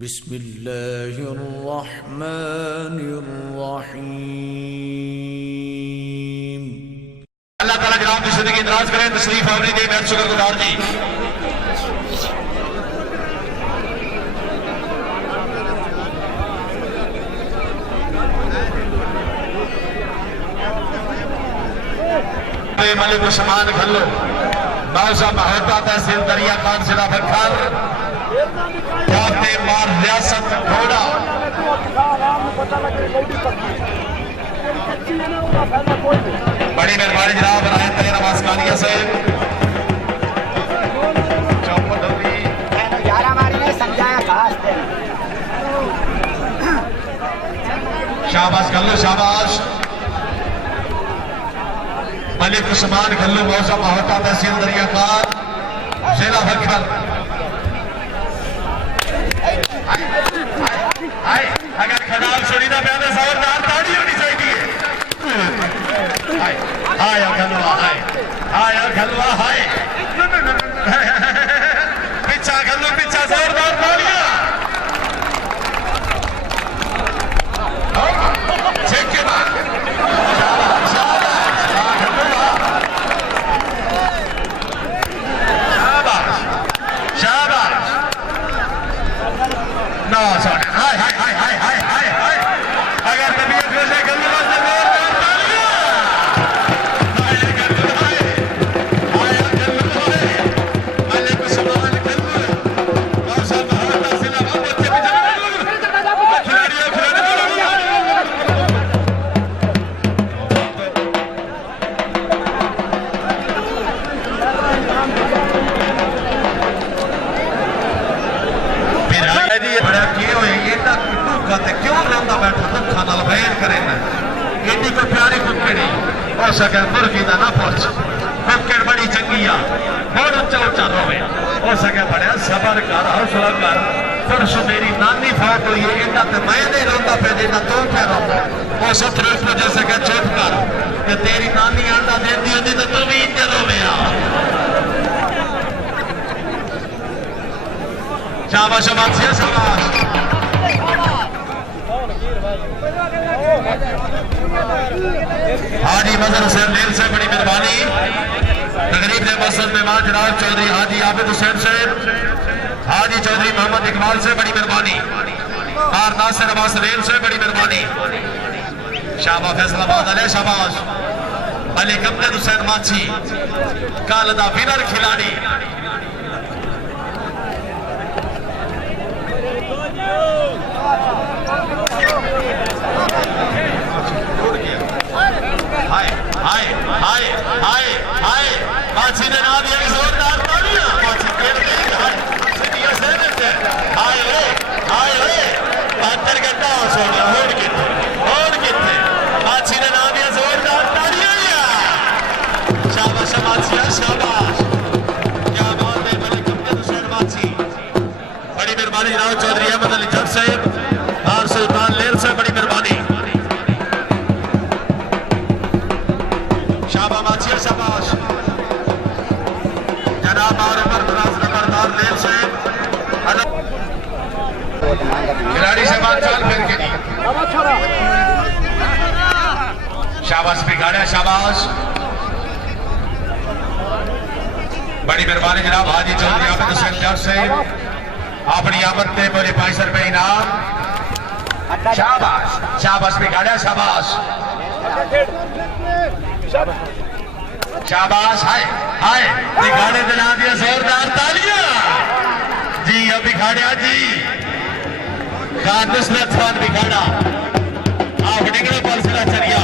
बिस्मिल्लाहिर्रहमानिर्रहीम। अल्लाह ताला जनाब की जिंदगी दराज करें, तशरीफ आवरी दे, मैं शुक्रगुजार जी। मलिक उस्मान खल्लो मौजा महता तहसील दरिया खान जिला बखर मार रियासत घोड़ा बड़ी मेहरबानी जनाब राय तेरा मास्कानिया से शाबाश खल्लो शाबाश। मलिक उस्मान खल्लू मौजा महता तहसील दरिया खान जिला बखर। अगर खदाब सुनीदा प्यादा जोरदार ताड़ी होनी चाहिए। हाय खलवा हाय, हाय खलवा हाय, पीछा खल्लू पीछा जोरदार ताड़ियां। चेक के बाद हाय हाय हाय हाय हाय हाय हाय। अगर तबीयत वैसे गलवा से जोरदार तालियां। हाय गलवा हाय, हाय गलवा हाय। मलिक उस्मान खल्लू मौजा महता जिला बखर के खिलाड़ियों बड़ा किए हुए क्यों रहता बैठा दुखा नाल बयान करे इतनी कोई प्यारी कुकड़ी हो सके मुर्गी का ना पुछ कुकड़ बड़ी चंगी आ बहुत उच्चा उच्चा रोवे हो सके बड़ा सबर कर हौसला कर। परसों मेरी नानी फौत हुई है इतना तो मैं नहीं रोता पे देना तो क्या रोता वो सत्रह वजह से क्या चुप कर कि तेरी नानी अंडा देती होती तो तू भी इतने रोवे आ। शाबाश शाबाश शाबाश। हाजी मजहर हुसैन लेल से बड़ी मेहरबानी। तकरीब ने मसद में जनाब चौधरी हाजी आबिद हुसैन से, हाजी चौधरी मोहम्मद इकबाल से बड़ी मेहरबानी। आर नासिर अब्बास लेल से बड़ी मेहरबानी। शाबा फैसलाबाद अले शाबाश। मलिक अब्दुल हुसैन माछी कल दा विनर खिलाड़ी। हाय हाय हाय हाय हाय माछी ने ना दिया जोरदार तालियां। माछी खेल गई हाय सीनियर सेवन से हाय रे अंदर गंदा हो सोनिया होड़ किथे माछी ने ना दिया जोरदार तालियां। शाबाश माछी शाबाश क्या बात है। मलिक अब्दुल हुसैन माछी बड़ी मेहरबानी। राव चौधरी अहमद अली जट साहब और सुल्तान लेर से बड़ी मेहरबानी। शाबा माछिया शाबाश जनाब और नंबरदार लेर से खिलाड़ी से बात चाल फिर के नहीं शाबाश बिगाड़ा शाबाश। बड़ी मेहरबानी जनाब हाजी चौधरी आबिद हुसैन जट से अपनी आमद पे बोले 500 रुपए इनाम। शाबाश शाबाश बिगाड़ा शाबाश शाबाश। हाय हाय बिगाड़े दिला दिया जोरदार तालियां जी। अब बिगाड़िया जी खान नुसरत खान बिगाड़ा आप निकले पर सिला चरिया